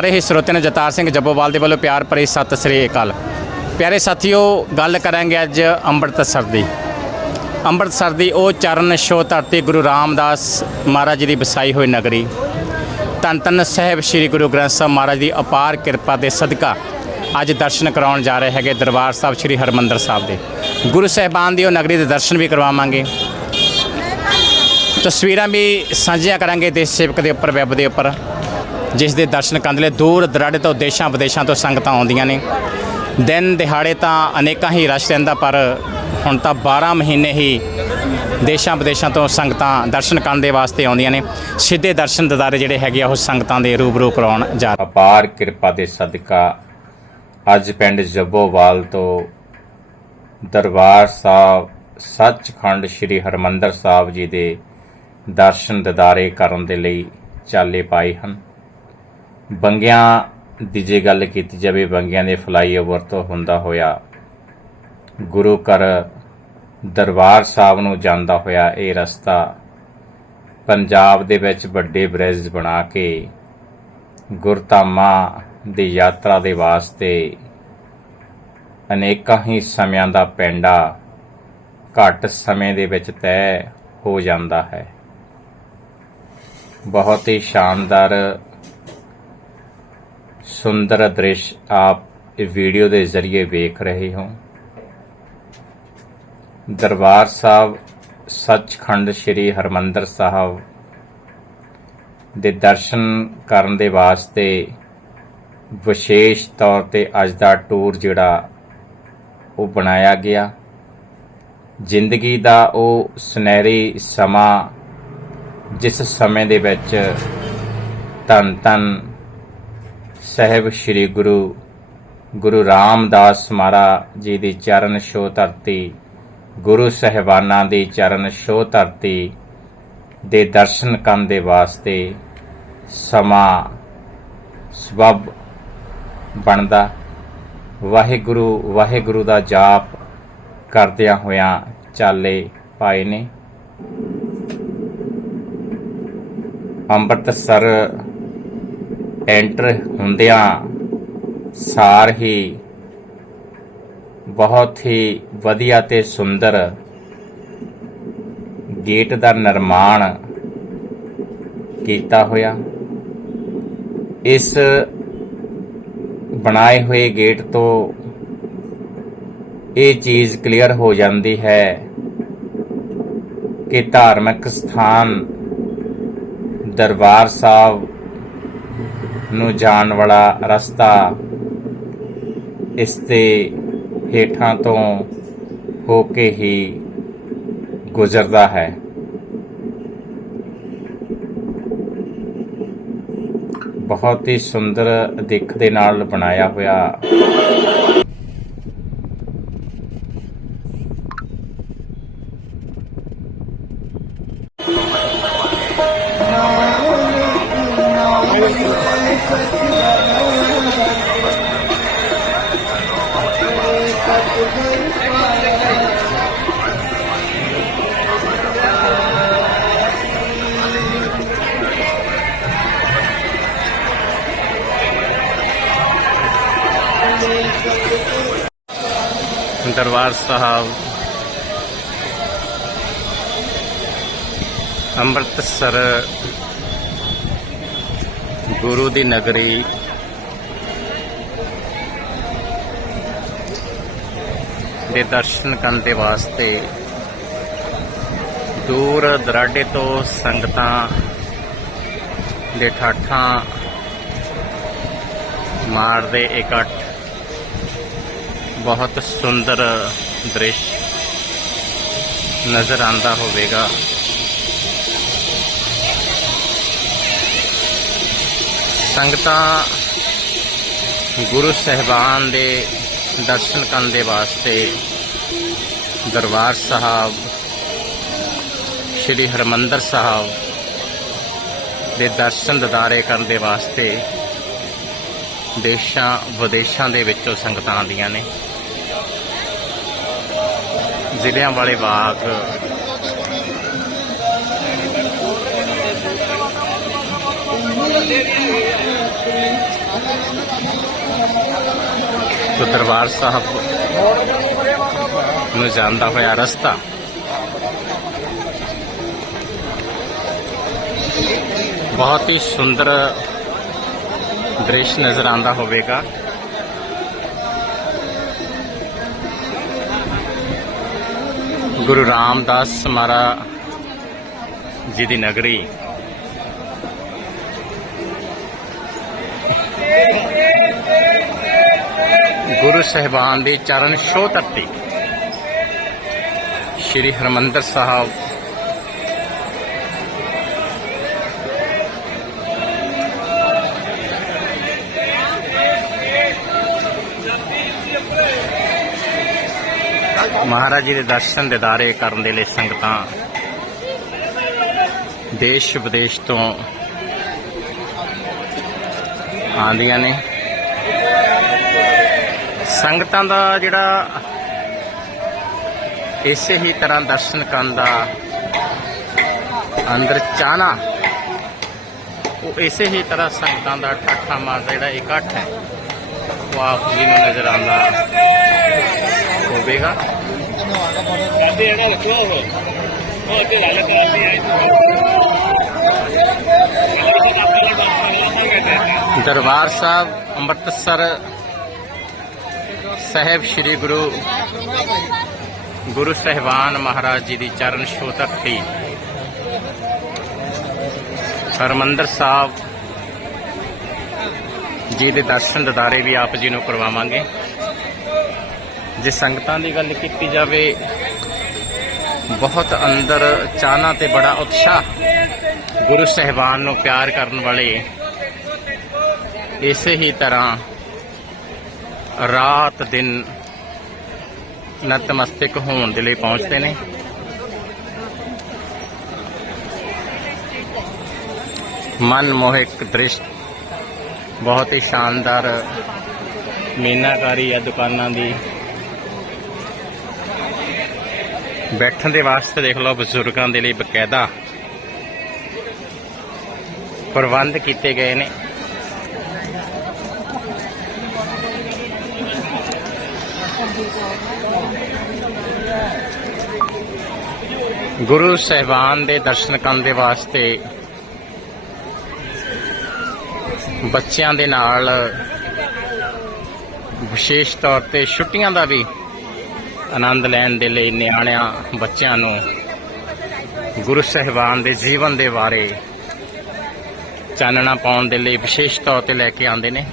ਸਾਰੇ ਹੀ ਸਰੋਤਿਆਂ ਨੂੰ ਜਤਾਰ ਸਿੰਘ ਜੱਬੋਵਾਲ ਦੇ ਵੱਲੋਂ ਪਿਆਰ ਭਰੀ ਸਤਿ ਸ੍ਰੀ ਅਕਾਲ। ਪਿਆਰੇ ਸਾਥੀਓ, ਗੱਲ ਕਰਾਂਗੇ ਅੱਜ ਅੰਮ੍ਰਿਤਸਰ ਦੀ। ਅੰਮ੍ਰਿਤਸਰ ਦੀ ਉਹ ਚਰਨ ਛੋਹ ਧਰਤੀ ਗੁਰੂ ਰਾਮਦਾਸ ਮਹਾਰਾਜ ਜੀ ਦੀ ਵਸਾਈ ਹੋਈ ਨਗਰੀ। ਧੰਨ ਧੰਨ ਸਾਹਿਬ ਸ੍ਰੀ ਗੁਰੂ ਗ੍ਰੰਥ ਸਾਹਿਬ ਮਹਾਰਾਜ ਦੀ ਅਪਾਰ ਕਿਰਪਾ ਦੇ ਸਦਕਾ ਅੱਜ ਦਰਸ਼ਨ ਕਰਾਉਣ ਜਾ ਰਹੇ ਹੈਗੇ ਦਰਬਾਰ ਸਾਹਿਬ ਸ੍ਰੀ ਹਰਮੰਦਰ ਸਾਹਿਬ ਦੇ। ਗੁਰੂ ਸਾਹਿਬਾਨ ਦੀ ਉਹ ਨਗਰੀ ਦੇ ਦਰਸ਼ਨ ਵੀ ਕਰਵਾਵਾਂਗੇ। ਤਸਵੀਰਾਂ ਵੀ ਸਾਂਝੀਆਂ ਕਰਾਂਗੇ ਦੇਸ਼ ਸੇਵਕ ਦੇ ਉੱਪਰ ਵੈਬ ਦੇ ਉੱਪਰ। ਜਿਸ ਦੇ ਦਰਸ਼ਨ ਕਰਨ ਲਈ ਦੂਰ ਦਰਾਡੇ ਤੋਂ ਦੇਸ਼ਾਂ ਵਿਦੇਸ਼ਾਂ ਤੋਂ ਸੰਗਤਾਂ ਆਉਂਦੀਆਂ ਨੇ। ਦਿਨ ਦਿਹਾੜੇ ਤਾਂ ਅਨੇਕਾਂ ਹੀ ਰਸ਼ ਰਹਿੰਦਾ, ਪਰ ਹੁਣ ਤਾਂ 12 ਮਹੀਨੇ ਹੀ ਦੇਸ਼ਾਂ ਵਿਦੇਸ਼ਾਂ ਤੋਂ ਸੰਗਤਾਂ ਦਰਸ਼ਨ ਕਰਨ ਦੇ ਵਾਸਤੇ ਆਉਂਦੀਆਂ ਨੇ। ਸਿੱਧੇ ਦਰਸ਼ਨ ਦਿਦਾਰੇ ਜਿਹੜੇ ਹੈਗੇ ਆ, ਉਹ ਸੰਗਤਾਂ ਦੇ ਰੂਬਰੂ ਕਰਾਉਣ ਜਾ ਰਹੇ। ਅਪਾਰ ਕਿਰਪਾ ਦੇ ਸਦਕਾ ਅੱਜ ਪਿੰਡ ਜੱਬੋਵਾਲ ਤੋਂ ਦਰਬਾਰ ਸਾਹਿਬ, ਸੱਚਖੰਡ ਸ੍ਰੀ ਹਰਮੰਦਰ ਸਾਹਿਬ ਜੀ ਦੇ ਦਰਸ਼ਨ ਦਿਦਾਰੇ ਕਰਨ ਦੇ ਲਈ ਚਾਲੇ ਪਾਏ ਹਨ। ਬੰਗਿਆਂ ਦੀ ਜੇ ਗੱਲ ਕੀਤੀ ਜਾਵੇ, ਬੰਗਿਆਂ ਦੇ ਫਲਾਈਓਵਰ ਤੋਂ ਹੁੰਦਾ ਹੋਇਆ, ਗੁਰੂ ਘਰ ਦਰਬਾਰ ਸਾਹਿਬ ਨੂੰ ਜਾਂਦਾ ਹੋਇਆ ਇਹ ਰਸਤਾ, ਪੰਜਾਬ ਦੇ ਵਿੱਚ ਵੱਡੇ ਬ੍ਰਿਜ ਬਣਾ ਕੇ ਗੁਰਧਾਮਾਂ ਦੀ ਯਾਤਰਾ ਦੇ ਵਾਸਤੇ ਅਨੇਕਾਂ ਹੀ ਸਮਿਆਂ ਦਾ ਪੈਂਡਾ ਘੱਟ ਸਮੇਂ ਦੇ ਵਿੱਚ ਤੈਅ ਹੋ ਜਾਂਦਾ ਹੈ। ਬਹੁਤ ਹੀ ਸ਼ਾਨਦਾਰ ਸੁੰਦਰ ਦ੍ਰਿਸ਼ ਆਪ ਇਹ ਵੀਡੀਓ ਦੇ ਜ਼ਰੀਏ ਵੇਖ ਰਹੇ ਹੋ। ਦਰਬਾਰ ਸਾਹਿਬ, ਸੱਚਖੰਡ ਸ੍ਰੀ ਹਰਮੰਦਰ ਸਾਹਿਬ ਦੇ ਦਰਸ਼ਨ ਕਰਨ ਦੇ ਵਾਸਤੇ ਵਿਸ਼ੇਸ਼ ਤੌਰ ਤੇ ਅੱਜ ਦਾ ਟੂਰ ਜਿਹੜਾ ਉਹ ਬਣਾਇਆ ਗਿਆ। ਜ਼ਿੰਦਗੀ ਦਾ ਉਹ ਸੁਨਹਿਰੀ ਸਮਾਂ ਜਿਸ ਸਮੇਂ ਦੇ ਵਿੱਚ ਧੰਨ ਧੰਨ ਸਹਿਬ ਸ੍ਰੀ ਗੁਰੂ ਗੁਰੂ ਰਾਮਦਾਸ ਮਹਾਰਾਜ ਜੀ ਦੀ ਚਰਨ ਛੋਹ ਧਰਤੀ, ਗੁਰੂ ਸਹਿਬਾਨਾਂ ਦੀ ਚਰਨ ਛੋਹ ਧਰਤੀ ਦੇ ਦਰਸ਼ਨ ਕਰਨ ਦੇ ਵਾਸਤੇ ਸਮਾਂ ਸਬਬ ਬਣਦਾ। ਵਾਹਿਗੁਰੂ ਵਾਹਿਗੁਰੂ ਦਾ ਜਾਪ ਕਰਦਿਆਂ ਹੋਇਆਂ ਚਾਲੇ ਪਾਏ ਨੇ। ਅੰਮ੍ਰਿਤਸਰ ਐਂਟਰ ਹੁੰਦਿਆਂ ਸਾਰ ਹੀ ਬਹੁਤ ਹੀ ਵਧੀਆ ਤੇ ਸੁੰਦਰ ਗੇਟ ਦਾ ਨਿਰਮਾਣ ਕੀਤਾ ਹੋਇਆ। ਇਸ ਬਣਾਏ ਹੋਏ ਗੇਟ ਤੋਂ ਇਹ ਚੀਜ਼ ਕਲੀਅਰ ਹੋ ਜਾਂਦੀ ਹੈ ਕਿ ਧਾਰਮਿਕ ਸਥਾਨ ਦਰਬਾਰ ਸਾਹਿਬ ਨੂੰ ਜਾਣ ਵਾਲਾ ਰਸਤਾ ਇਸ ਦੇ ਹੇਠਾਂ ਤੋਂ ਹੋ ਕੇ ਹੀ ਗੁਜ਼ਰਦਾ ਹੈ। ਬਹੁਤ ਹੀ ਸੁੰਦਰ ਦਿੱਖ ਦੇ ਨਾਲ ਬਣਾਇਆ ਹੋਇਆ ਅੰਮ੍ਰਿਤਸਰ ਗੁਰੂ ਦੀ ਨਗਰੀ। ਦੇ ਦਰਸ਼ਨ ਕਰਨ ਦੇ ਵਾਸਤੇ ਦੂਰ ਦਰਾਡੇ ਤੋਂ ਸੰਗਤਾਂ ਦੇ ਠਾਠਾਂ ਮਾਰਦੇ ਇਕੱਠ। ਬਹੁਤ ਸੁੰਦਰ ਦ੍ਰਿਸ਼ ਨਜ਼ਰ ਆਂਦਾ ਹੋਵੇਗਾ। ਸੰਗਤਾਂ ਗੁਰੂ ਸਹਿਬਾਨ ਦੇ ਦਰਸ਼ਨ ਕਰਨ ਦੇ ਵਾਸਤੇ ਦਰਬਾਰ ਸਾਹਿਬ, ਸ੍ਰੀ ਹਰਮੰਦਰ ਸਾਹਿਬ ਦੇ ਦਰਸ਼ਨ ਦਿਦਾਰੇ ਕਰਨ ਦੇ ਵਾਸਤੇ ਦੇਸ਼ਾਂ ਵਿਦੇਸ਼ਾਂ ਦੇ ਵਿੱਚੋਂ ਸੰਗਤਾਂ ਆਉਂਦੀਆਂ ਨੇ। ਜ਼ਿਲ੍ਹਿਆਂ ਵਾਲੇ ਬਾਗ ਤੋ ਦਰਬਾਰ ਸਾਹਿਬ ਨੂੰ ਜਾਂਦਾ ਹੋਇਆ ਰਸਤਾ। ਬਹੁਤ ਹੀ ਸੁੰਦਰ ਦ੍ਰਿਸ਼ ਨਜ਼ਰ ਆਉਂਦਾ ਹੋਵੇਗਾ। ਗੁਰੂ ਰਾਮਦਾਸ ਮਹਾਰਾ ਜੀ ਦੀ ਨਗਰੀ। ਗੁਰੂ ਸਹਿਬਾਨ ਦੇ ਚਰਨ ਛੋਹ ਧਰਤੀ ਸ਼੍ਰੀ ਹਰਮੰਦਰ ਸਾਹਿਬ। ਮਹਾਰਾਜ ਜੀ ਦੇ ਦਰਸ਼ਨ ਦਿਦਾਰੇ ਕਰਨ ਦੇ ਲਈ ਸੰਗਤਾਂ ਦੇਸ਼ ਵਿਦੇਸ਼ ਤੋਂ ਆਉਂਦੀਆਂ ਨੇ। ਸੰਗਤਾਂ ਦਾ ਜਿਹੜਾ ਇਸੇ ਹੀ ਤਰ੍ਹਾਂ ਦਰਸ਼ਨ ਕਰਨ ਦਾ ਅੰਦਰ ਚਾਹਨਾ, ਉਹ ਇਸੇ ਹੀ ਤਰ੍ਹਾਂ ਸੰਗਤਾਂ ਦਾ ਠਾਠਾ ਮਾਰਦਾ ਜਿਹੜਾ ਇਕੱਠ ਹੈ, ਉਹ ਆਪ ਜੀ ਨੂੰ ਨਜ਼ਰ ਆਉਂਦਾ ਹੋਵੇਗਾ। ਦਰਬਾਰ ਸਾਹਿਬ ਅੰਮ੍ਰਿਤਸਰ ਸਾਹਿਬ ਸ੍ਰੀ ਗੁਰੂ ਗੁਰੂ ਸਹਿਬਾਨ ਮਹਾਰਾਜ ਜੀ ਦੀ ਚਰਨ ਛੋਹ ਧਰਤੀ ਹਰਮੰਦਰ ਸਾਹਿਬ ਜੀ ਦੇ ਦਰਸ਼ਨ ਦਿਦਾਰੇ ਵੀ ਆਪ ਜੀ ਨੂੰ ਕਰਵਾਵਾਂਗੇ। ਜੇ ਸੰਗਤਾਂ ਦੀ ਗੱਲ ਕੀਤੀ ਜਾਵੇ, ਬਹੁਤ ਅੰਦਰ ਚਾਹਨਾ ਤੇ ਬੜਾ ਉਤਸ਼ਾਹ ਗੁਰੂ ਸਹਿਬਾਨ ਨੂੰ ਪਿਆਰ ਕਰਨ ਵਾਲੇ ਇਸੇ ਹੀ ਤਰ੍ਹਾਂ ਰਾਤ ਦਿਨ ਨਤਮਸਤਕ ਹੋਣ ਦੇ ਲਈ ਪਹੁੰਚਦੇ ਨੇ। ਮਨਮੋਹਿਕ ਦ੍ਰਿਸ਼ ਬਹੁਤ ਹੀ ਸ਼ਾਨਦਾਰ ਮੀਨਾਕਾਰੀ ਆ ਦੁਕਾਨਾਂ ਦੀ। ਬੈਠਣ ਦੇ ਵਾਸਤੇ ਦੇਖ ਲਓ ਬਜ਼ੁਰਗਾਂ ਦੇ ਲਈ ਬਕਾਇਦਾ ਪ੍ਰਬੰਧ ਕੀਤੇ ਗਏ ਨੇ। ਗੁਰੂ ਸਹਿਬਾਨ ਦੇ ਦਰਸ਼ਨ ਕਰਨ ਦੇ ਵਾਸਤੇ ਬੱਚਿਆਂ ਦੇ ਨਾਲ ਵਿਸ਼ੇਸ਼ ਤੌਰ ਤੇ ਛੁੱਟੀਆਂ ਦਾ ਵੀ ਆਨੰਦ ਲੈਣ ਦੇ ਲਈ ਨਿਆਣਿਆਂ ਬੱਚਿਆਂ ਨੂੰ ਗੁਰੂ ਸਹਿਬਾਨ ਦੇ ਜੀਵਨ ਦੇ ਬਾਰੇ ਚਾਨਣਾ ਪਾਉਣ ਦੇ ਲਈ ਵਿਸ਼ੇਸ਼ ਤੌਰ ਤੇ ਲੈ ਕੇ ਆਉਂਦੇ ਨੇ।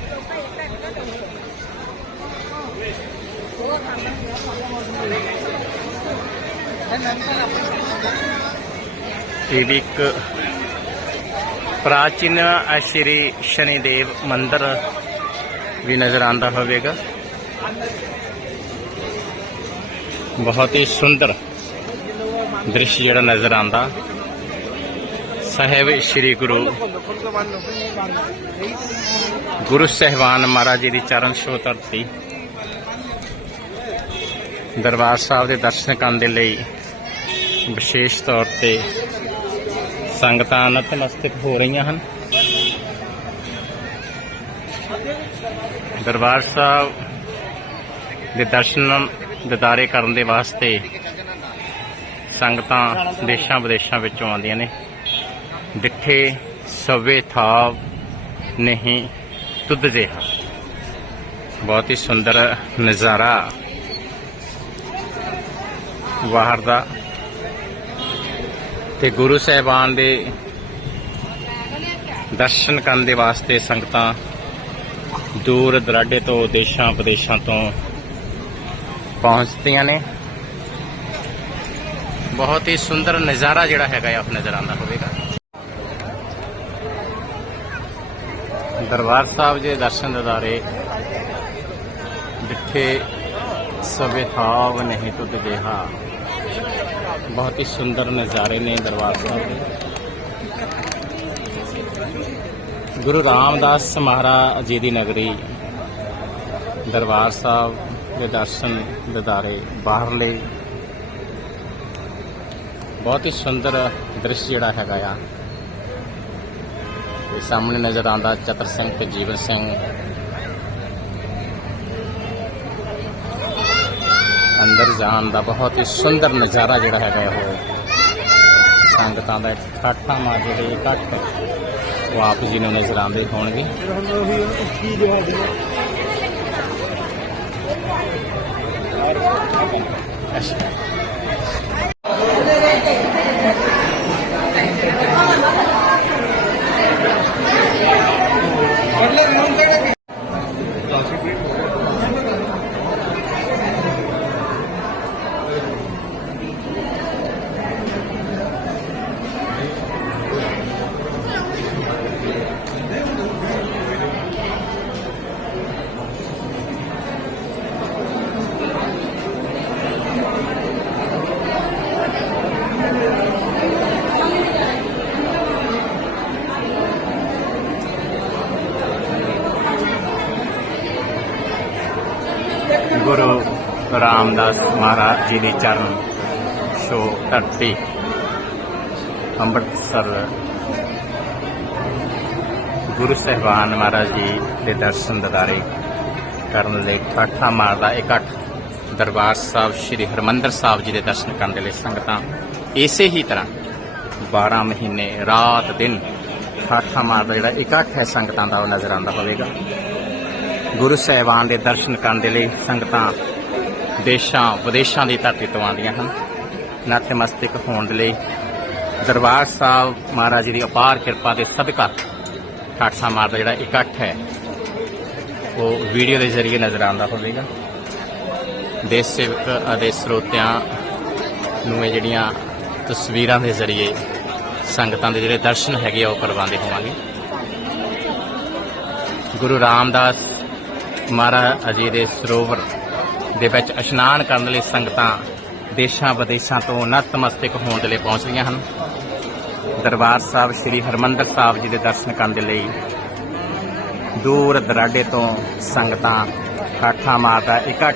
ਇਹ ਵੀ ਇੱਕ ਪ੍ਰਾਚੀਨ ਸ਼੍ਰੀ ਸ਼ਨੀਦੇਵ ਮੰਦਿਰ ਵੀ ਨਜ਼ਰ ਆਉਂਦਾ ਹੋਵੇਗਾ। ਬਹੁਤ ਹੀ ਸੁੰਦਰ ਦ੍ਰਿਸ਼ ਜਿਹੜਾ ਨਜ਼ਰ ਆਉਂਦਾ। ਸਾਹਿਬ ਸ੍ਰੀ ਗੁਰੂ ਗੁਰੂ ਸਹਿਬਾਨ ਮਹਾਰਾਜ ਜੀ ਦੀ ਚਰਨ ਛੋਹ ਧਰਤੀ। ਦਰਬਾਰ ਸਾਹਿਬ ਦੇ ਦਰਸ਼ਨ ਕਰਨ ਦੇ ਲਈ ਵਿਸ਼ੇਸ਼ ਤੌਰ ਤੇ ਸੰਗਤਾਂ ਨਤਮਸਤਕ ਹੋ ਰਹੀਆਂ ਹਨ। ਦਰਬਾਰ ਸਾਹਿਬ ਦੇ ਦਰਸ਼ਨ ਦਿਦਾਰੇ ਕਰਨ ਦੇ ਵਾਸਤੇ ਸੰਗਤਾਂ ਦੇਸ਼ਾਂ ਵਿਦੇਸ਼ਾਂ ਵਿੱਚੋਂ ਆਉਂਦੀਆਂ ਨੇ। ਡਿੱਠੇ ਸਵੇ ਥਾਵ ਨਹੀਂ ਤੁਧ ਜਿਹਾ। ਬਹੁਤ ਹੀ ਸੁੰਦਰ ਨਜ਼ਾਰਾ। ਬਾਹਰ ਦਾ ਤੇ ਗੁਰੂ ਸਾਹਿਬਾਨ ਦੇ ਦਰਸ਼ਨ ਕਰਨ ਦੇ ਵਾਸਤੇ ਸੰਗਤਾਂ ਦੂਰ ਦਰਾਡੇ ਤੋਂ ਦੇਸ਼ਾਂ ਵਿਦੇਸ਼ਾਂ ਤੋਂ ਪਹੁੰਚਦੀਆਂ ਨੇ। ਬਹੁਤ ਹੀ ਸੁੰਦਰ ਨਜ਼ਾਰਾ ਜਿਹੜਾ ਹੈਗਾ ਆਪ ਨਜ਼ਰ ਆਉਂਦਾ ਹੋਵੇਗਾ। ਦਰਬਾਰ ਸਾਹਿਬ ਦੇ ਦਰਸ਼ਨ ਦਿਦਾਰੇ ਜਿੱਥੇ ਸਵੇ ਥਾਵ ਨਹੀਂ ਤੁਧ ਜਿਹਾ ਬਹੁਤ ਹੀ ਸੁੰਦਰ ਨਜ਼ਾਰੇ ਨੇ ਦਰਬਾਰ ਸਾਹਿਬ ਦੇ ਗੁਰੂ ਰਾਮਦਾਸ ਮਹਾਰਾਜ ਜੀ ਦੀ ਨਗਰੀ ਦਰਬਾਰ ਸਾਹਿਬ ਦੇ ਦਰਸ਼ਨ ਦਿਦਾਰੇ ਬਾਹਰਲੇ ਬਹੁਤ ਹੀ ਸੁੰਦਰ ਦ੍ਰਿਸ਼ ਜਿਹੜਾ ਹੈਗਾ ਆ ਤੇ ਸਾਹਮਣੇ ਨਜ਼ਰ ਆਉਂਦਾ ਚਤਰ ਸਿੰਘ ਤੇ ਜੀਵਨ ਸਿੰਘ ਅੰਦਰ ਜਾਣ ਦਾ ਬਹੁਤ ਹੀ ਸੁੰਦਰ ਨਜ਼ਾਰਾ ਜਿਹੜਾ ਹੈਗਾ ਉਹ ਸੰਗਤਾਂ ਦਾ ਠਾਠਾ ਮਾ ਜਿਹੜੇ ਇਕੱਠ ਉਹ ਆਪ ਜੀ ਨੂੰ ਨਜ਼ਰ ਆਉਂਦੇ ਹੋਣਗੇ। ਅੱਛਾ। ਗੁਰੂ ਰਾਮਦਾਸ ਮਹਾਰਾਜ ਜੀ ਦੇ ਚਰਨ ਸ਼ੋ ਧਰਤੀ, ਅੰਮ੍ਰਿਤਸਰ। ਗੁਰੂ ਸਹਿਬਾਨ ਮਹਾਰਾਜ ਜੀ ਦੇ ਦਰਸ਼ਨ ਦਿਦਾਰੇ ਕਰਨ ਲਈ ਠਾਠਾ ਮਾਰਦਾ ਇਕੱਠ ਦਰਬਾਰ ਸਾਹਿਬ, ਸ੍ਰੀ ਹਰਮੰਦਰ ਸਾਹਿਬ ਜੀ ਦੇ ਦਰਸ਼ਨ ਕਰਨ ਦੇ ਲਈ ਸੰਗਤਾਂ ਇਸੇ ਹੀ ਤਰ੍ਹਾਂ 12 ਮਹੀਨੇ, ਰਾਤ, ਦਿਨ ਠਾਠਾ ਮਾਰਦਾ ਜਿਹੜਾ ਇਕੱਠ ਹੈ ਸੰਗਤਾਂ ਦਾ, ਉਹ ਨਜ਼ਰ ਆਉਂਦਾ ਹੋਵੇਗਾ। ਗੁਰੂ ਸਾਹਿਬਾਨ ਦੇ ਦਰਸ਼ਨ ਕਰਨ ਦੇ ਲਈ ਸੰਗਤਾਂ ਦੇਸ਼ਾਂ, ਵਿਦੇਸ਼ਾਂ ਦੀ ਧਰਤੀ ਤੋਂ ਆਉਂਦੀਆਂ ਹਨ। ਨਤਮਸਤਕ ਹੋਣ ਦੇ ਲਈ ਦਰਬਾਰ ਸਾਹਿਬ ਮਹਾਰਾਜ ਜੀ ਦੀ ਅਪਾਰ ਕਿਰਪਾ ਦੇ ਸਦਕਾ ਠਾਠਾ ਮਾਰਦਾ ਜਿਹੜਾ ਇਕੱਠ ਹੈ, ਉਹ ਵੀਡੀਓ ਦੇ ਜ਼ਰੀਏ ਨਜ਼ਰ ਆਉਂਦਾ ਹੋਵੇਗਾ। ਦੇਸ਼ ਸੇਵਕ ਅਤੇ ਸਰੋਤਿਆਂ ਨੂੰ ਇਹ ਜਿਹੜੀਆਂ ਤਸਵੀਰਾਂ ਦੇ ਜ਼ਰੀਏ ਸੰਗਤਾਂ ਦੇ ਜਿਹੜੇ ਦਰਸ਼ਨ ਹੈਗੇ ਆ, ਉਹ ਕਰਵਾਉਂਦੇ ਹੋਵਾਂਗੇ। ਗੁਰੂ ਰਾਮਦਾਸ ਮਹਾਰਾਜ ਜੀ ਦੇ ਸਰੋਵਰ ਦੇ ਵਿੱਚ ਇਸ਼ਨਾਨ ਕਰਨ ਲਈ ਸੰਗਤਾਂ ਦੇਸ਼ਾਂ ਵਿਦੇਸ਼ਾਂ ਤੋਂ ਨਤਮਸਤਕ ਹੋਣ ਦੇ ਲਈ ਪਹੁੰਚ ਰਹੀਆਂ ਹਨ। ਦਰਬਾਰ ਸਾਹਿਬ ਸ੍ਰੀ ਹਰਮੰਦਰ ਸਾਹਿਬ ਜੀ ਦੇ ਦਰਸ਼ਨ ਕਰਨ ਦੇ ਲਈ ਦੂਰ ਦਰਾਡੇ ਤੋਂ ਸੰਗਤਾਂ, ਕਾਠਾ ਮਾਰਦਾ ਇਕੱਠ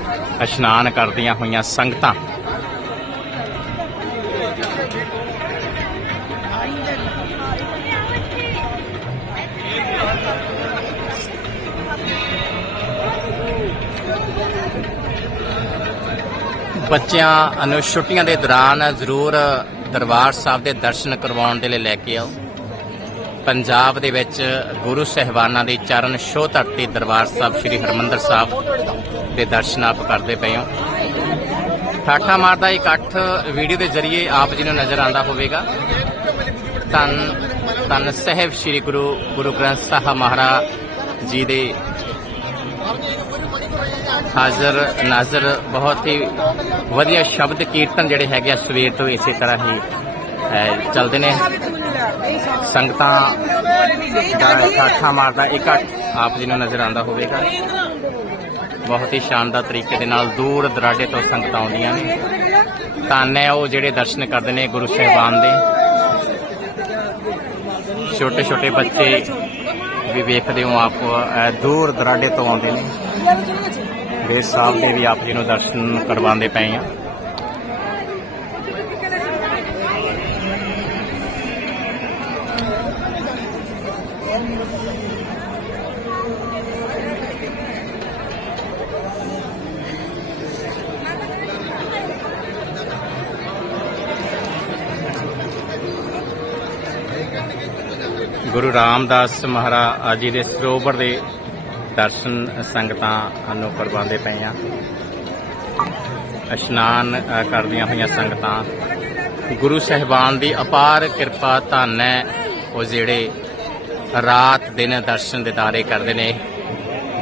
ਇਸ਼ਨਾਨ ਕਰਦੀਆਂ ਹੋਈਆਂ ਸੰਗਤਾਂ। ਬੱਚਿਆਂ ਨੂੰ ਛੁੱਟੀਆਂ ਦੇ ਦੌਰਾਨ ਜ਼ਰੂਰ ਦਰਬਾਰ ਸਾਹਿਬ ਦੇ ਦਰਸ਼ਨ ਕਰਵਾਉਣ ਦੇ ਲਈ ਲੈ ਕੇ ਆਓ। ਪੰਜਾਬ ਦੇ ਵਿੱਚ ਗੁਰੂ ਸਹਿਬਾਨਾਂ ਦੀ ਚਰਨ ਛੋਹ ਧਰਤੀ ਦਰਬਾਰ ਸਾਹਿਬ ਸ੍ਰੀ ਹਰਮੰਦਰ ਸਾਹਿਬ ਦੇ ਦਰਸ਼ਨ ਆਪ ਕਰਦੇ ਪਏ ਹੋ। ਠਾਠਾ ਮਾਰਦਾ ਇਕੱਠ ਵੀਡੀਓ ਦੇ ਜ਼ਰੀਏ ਆਪ ਜੀ ਨੂੰ ਨਜ਼ਰ ਆਉਂਦਾ ਹੋਵੇਗਾ। ਤਨ ਤਨ ਸਾਹਿਬ ਸ੍ਰੀ ਗੁਰੂ ਗੁਰੂ ਗ੍ਰੰਥ ਸਾਹਿਬ ਮਹਾਰਾਜ ਜੀ ਦੇ ਹਾਜ਼ਰ, ਨਾਜ਼ਰ ਬਹੁਤ ਹੀ ਵਧੀਆ ਸ਼ਬਦ ਕੀਰਤਨ ਜਿਹੜੇ ਹੈਗੇ ਆ, ਸਵੇਰ ਤੋਂ ਇਸੇ ਤਰ੍ਹਾਂ ਹੀ ਚੱਲਦੇ ਨੇ। ਸੰਗਤਾਂ ਦਾ ਠਾਠਾ ਮਾਰਦਾ ਇਕੱਠ ਆਪ ਜੀ ਨੂੰ ਨਜ਼ਰ ਆਉਂਦਾ ਹੋਵੇਗਾ। ਬਹੁਤ ਹੀ ਸ਼ਾਨਦਾਰ ਤਰੀਕੇ ਦੇ ਨਾਲ ਦੂਰ ਦਰਾਡੇ ਤੋਂ ਸੰਗਤਾਂ ਆਉਂਦੀਆਂ ਨੇ। ਧੰਨ ਹੈ ਉਹ ਜਿਹੜੇ ਦਰਸ਼ਨ ਕਰਦੇ ਨੇ ਗੁਰੂ ਸਾਹਿਬਾਨ ਦੇ। ਛੋਟੇ ਛੋਟੇ ਬੱਚੇ ਵੀ ਵੇਖਦੇ ਹੋ ਆਪ ਦੂਰ ਦਰਾਡੇ ਤੋਂ ਆਉਂਦੇ ਨੇ। ਦੇ ਸਾਹਿਬ ਦੇ ਵੀ ਆਪ ਜੀ ਨੂੰ ਦਰਸ਼ਨ ਕਰਵਾਉਂਦੇ ਪਏ ਆ। ਗੁਰੂ ਰਾਮਦਾਸ ਮਹਾਰਾਜ ਜੀ ਦੇ ਸਰੋਵਰ ਦੇ ਦਰਸ਼ਨ ਸੰਗਤਾਂ ਨੂੰ ਕਰਵਾਉਂਦੇ ਪਏ ਆ। ਇਸ਼ਨਾਨ ਕਰਦੀਆਂ ਹੋਈਆਂ ਸੰਗਤਾਂ। ਗੁਰੂ ਸਹਿਬਾਨ ਦੀ ਅਪਾਰ ਕਿਰਪਾ ਧੰਨ ਹੈ। ਉਹ ਜਿਹੜੇ ਰਾਤ ਦਿਨ ਦਰਸ਼ਨ ਦਿਦਾਰੇ ਕਰਦੇ ਨੇ,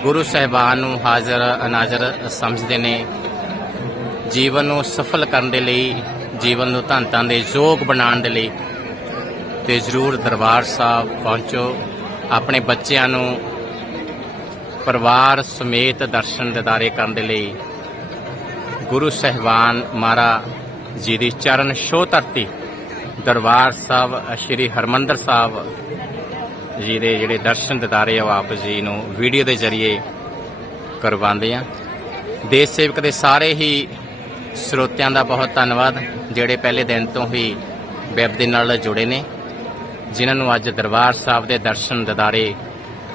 ਗੁਰੂ ਸਹਿਬਾਨ ਨੂੰ ਹਾਜ਼ਰ, ਅਨਾਜ਼ਰ ਸਮਝਦੇ ਨੇ। ਜੀਵਨ ਨੂੰ ਸਫਲ ਕਰਨ ਦੇ ਲਈ, ਜੀਵਨ ਨੂੰ ਧੰਨ ਦੇ ਯੋਗ ਬਣਾਉਣ ਦੇ ਲਈ ਤੇ ਜ਼ਰੂਰ ਦਰਬਾਰ ਸਾਹਿਬ ਪਹੁੰਚੋ। ਆਪਣੇ ਬੱਚਿਆਂ ਨੂੰ ਪਰਿਵਾਰ ਸਮੇਤ ਦਰਸ਼ਨ ਦਿਦਾਰੇ ਕਰਨ ਦੇ ਲਈ ਗੁਰੂ ਸਹਿਬਾਨ ਮਹਾਰਾ ਜੀ ਦੀ ਚਰਨ ਛੋਹ ਧਰਤੀ, ਦਰਬਾਰ ਸਾਹਿਬ ਸ੍ਰੀ ਹਰਮੰਦਰ ਸਾਹਿਬ ਜੀ ਦੇ ਜਿਹੜੇ ਦਰਸ਼ਨ ਦਿਦਾਰੇ ਆ, ਉਹ ਆਪ ਜੀ ਨੂੰ ਵੀਡੀਓ ਦੇ ਜ਼ਰੀਏ ਕਰਵਾਉਂਦੇ ਆ। ਦੇਸ਼ ਸੇਵਕ ਦੇ ਸਾਰੇ ਹੀ ਸਰੋਤਿਆਂ ਦਾ ਬਹੁਤ ਧੰਨਵਾਦ, ਜਿਹੜੇ ਪਹਿਲੇ ਦਿਨ ਤੋਂ ਹੀ ਵੈਬ ਦੇ ਨਾਲ ਜੁੜੇ ਨੇ। ਜਿਨ੍ਹਾਂ ਨੂੰ ਅੱਜ ਦਰਬਾਰ ਸਾਹਿਬ ਦੇ ਦਰਸ਼ਨ ਦਿਦਾਰੇ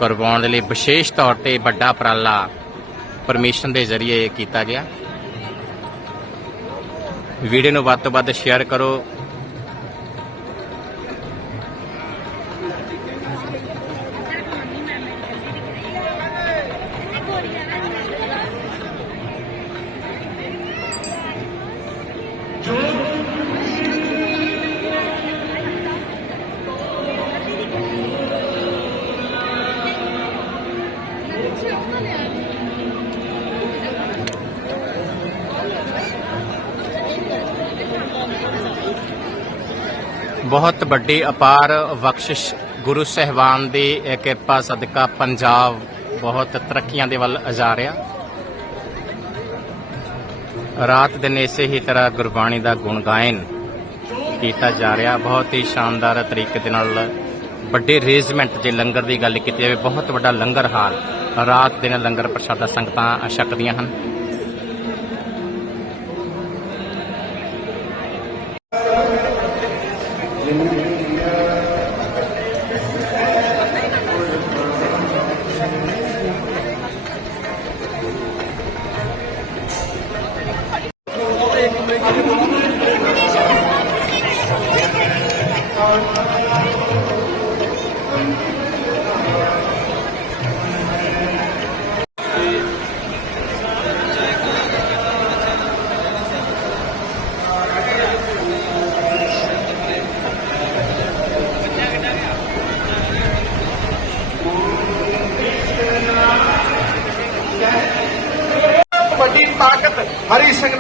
ਕਰਵਾਉਣ ਦੇ ਲਈ ਵਿਸ਼ੇਸ਼ ਤੌਰ ਤੇ ਵੱਡਾ ਉਪਰਾਲਾ ਪਰਮਿਸ਼ਨ ਦੇ ਜ਼ਰੀਏ ਕੀਤਾ ਗਿਆ। ਵੀਡੀਓ ਨੂੰ ਵੱਧ ਤੋਂ ਵੱਧ ਸ਼ੇਅਰ ਕਰੋ। ਵੱਡੀ ਅਪਾਰ ਬਖਸ਼ਿਸ਼ ਗੁਰੂ ਸਹਿਬਾਨ ਦੀ ਕਿਰਪਾ ਸਦਕਾ ਪੰਜਾਬ ਬਹੁਤ ਤਰੱਕੀਆਂ ਦੇ ਵੱਲ ਜਾ ਰਿਹਾ। ਰਾਤ ਦਿਨ ਇਸੇ ਹੀ ਤਰ੍ਹਾਂ ਗੁਰਬਾਣੀ ਦਾ ਗੁਣ ਗਾਇਨ ਕੀਤਾ ਜਾ ਰਿਹਾ। ਬਹੁਤ ਹੀ ਸ਼ਾਨਦਾਰ ਤਰੀਕੇ ਦੇ ਨਾਲ ਵੱਡੇ ਅਰੇਂਜਮੈਂਟ ਜੇ ਲੰਗਰ ਦੀ ਗੱਲ ਕੀਤੀ ਜਾਵੇ, ਬਹੁਤ ਵੱਡਾ ਲੰਗਰ ਹਾਲ। ਰਾਤ ਦਿਨ ਲੰਗਰ ਪ੍ਰਸ਼ਾਦਾ ਸੰਗਤਾਂ ਛਕਦੀਆਂ ਹਨ।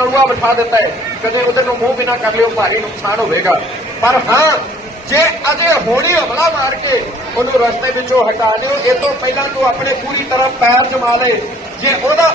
ਹਰੀ ਸਿੰਘ ਨਲੂਆ ਬਿਠਾ ਦਿੱਤਾ ਕਦੇ ਉਹਦੇ ਨੂੰ ਮੂੰਹ ਵੀ ਨਾ ਕਰ ਲਿਓ, ਭਾਰੀ ਨੁਕਸਾਨ ਹੋਵੇਗਾ। ਪਰ ਹਾਂ, ਜੇ ਅਜੇ ਹੋੜੀ ਹਮਲਾ ਮਾਰ ਕੇ ਉਹਨੂੰ ਰਸਤੇ ਵਿੱਚੋਂ ਹਟਾ ਲਿਓ, ਇਹ ਤੋਂ ਪਹਿਲਾਂ ਤੂੰ ਆਪਣੇ ਪੂਰੀ ਤਰ੍ਹਾਂ ਪੈਰ ਜਮਾ ਲੈ। ਜੇ ਉਹਦਾ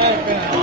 Yeah,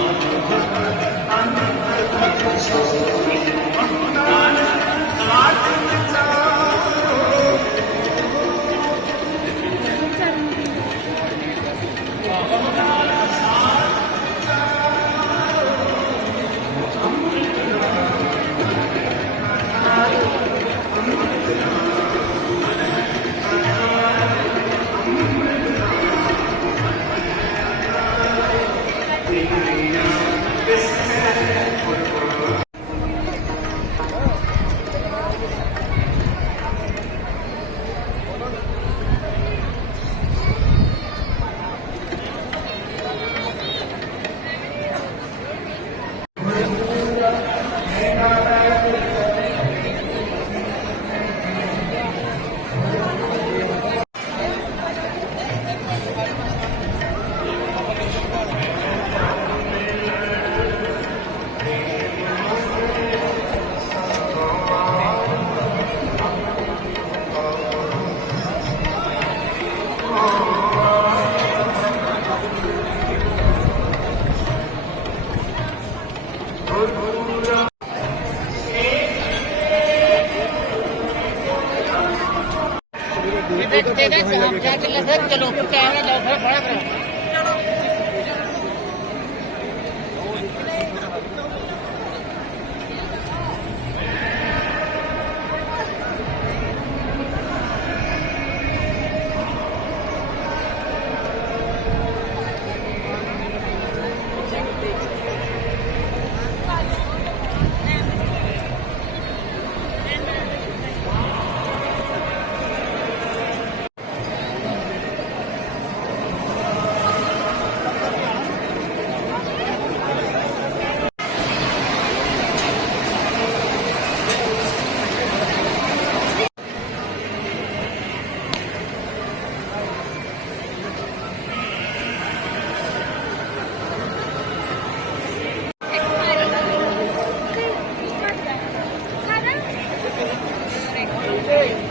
ਉਹਨੂੰ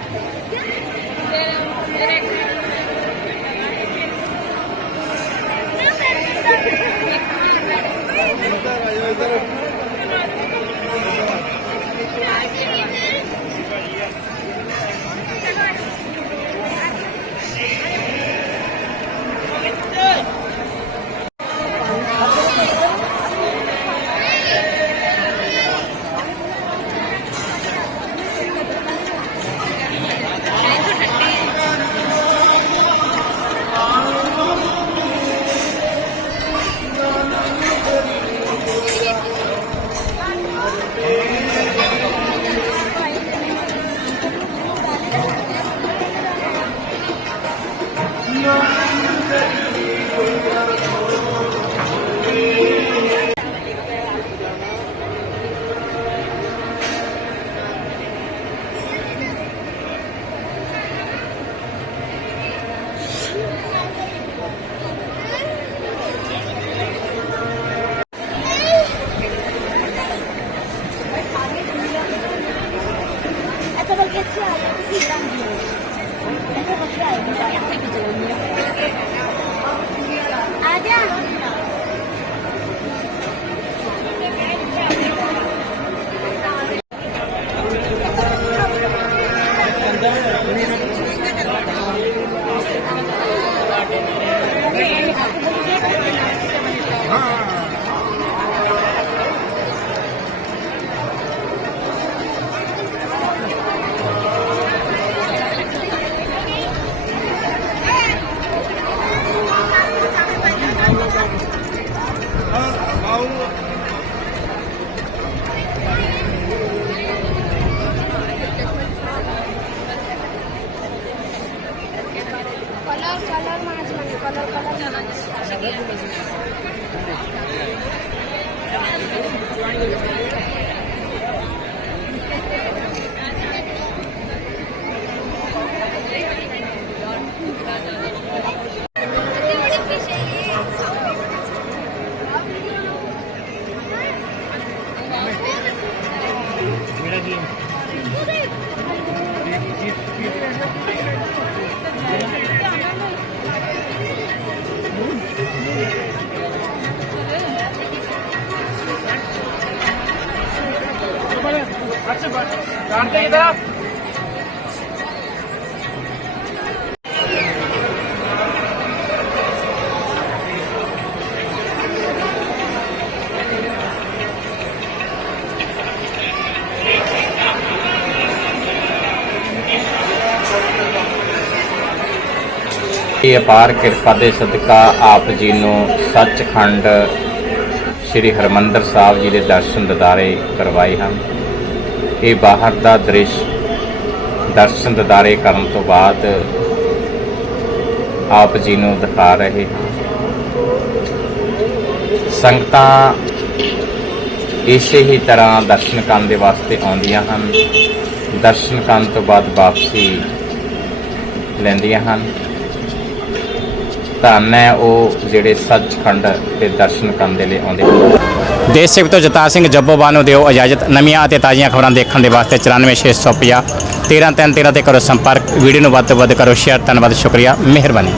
Gracias. ਇਹ ਅਪਾਰ ਕਿਰਪਾ ਦੇ ਸਦਕਾ ਆਪ ਜੀ ਨੂੰ ਸੱਚਖੰਡ ਸ੍ਰੀ ਹਰਮੰਦਰ ਸਾਹਿਬ ਜੀ ਦੇ ਦਰਸ਼ਨ ਦਿਦਾਰੇ ਕਰਵਾਏ ਹਨ। ਇਹ ਬਾਹਰ ਦਾ ਦ੍ਰਿਸ਼ ਦਰਸ਼ਨ ਦਿਦਾਰੇ ਕਰਨ ਤੋਂ ਬਾਅਦ ਆਪ ਜੀ ਨੂੰ ਦਿਖਾ ਰਹੇ ਹਾਂ। ਸੰਗਤਾਂ ਇਸੇ ਹੀ ਤਰ੍ਹਾਂ ਦਰਸ਼ਨ ਕਰਨ ਦੇ ਵਾਸਤੇ ਆਉਂਦੀਆਂ ਹਨ। ਦਰਸ਼ਨ ਕਰਨ ਤੋਂ ਬਾਅਦ ਵਾਪਸੀ ਲੈਂਦੀਆਂ ਹਨ। ਧੰਨ ਹੈ ਉਹ ਜਿਹੜੇ ਸੱਚਖੰਡ ਦੇ ਦਰਸ਼ਨ ਕਰਨ ਦੇ ਲਈ ਆਉਂਦੇ ਹਨ ਦੇਸ਼ ਸੇਵਕ ਤੋਂ ਜਤਾ ਸਿੰਘ ਜੱਬੋਵਾਲ ਨੂੰ ਦਿਓ ਇਜਾਜ਼ਤ। ਨਵੀਆਂ ਅਤੇ ਤਾਜ਼ੀਆਂ ਖਬਰਾਂ ਦੇਖਣ ਦੇ ਵਾਸਤੇ 94650 13 13 ਤੇ ਕਰੋ ਸੰਪਰਕ। ਵੀਡੀਓ ਨੂੰ ਵੱਧ ਤੋਂ ਵੱਧ ਕਰੋ, ਸ਼ੇਅਰ। ਧੰਨਵਾਦ, ਸ਼ੁਕਰੀਆ। ਮਿਹਰਬਾਨੀ।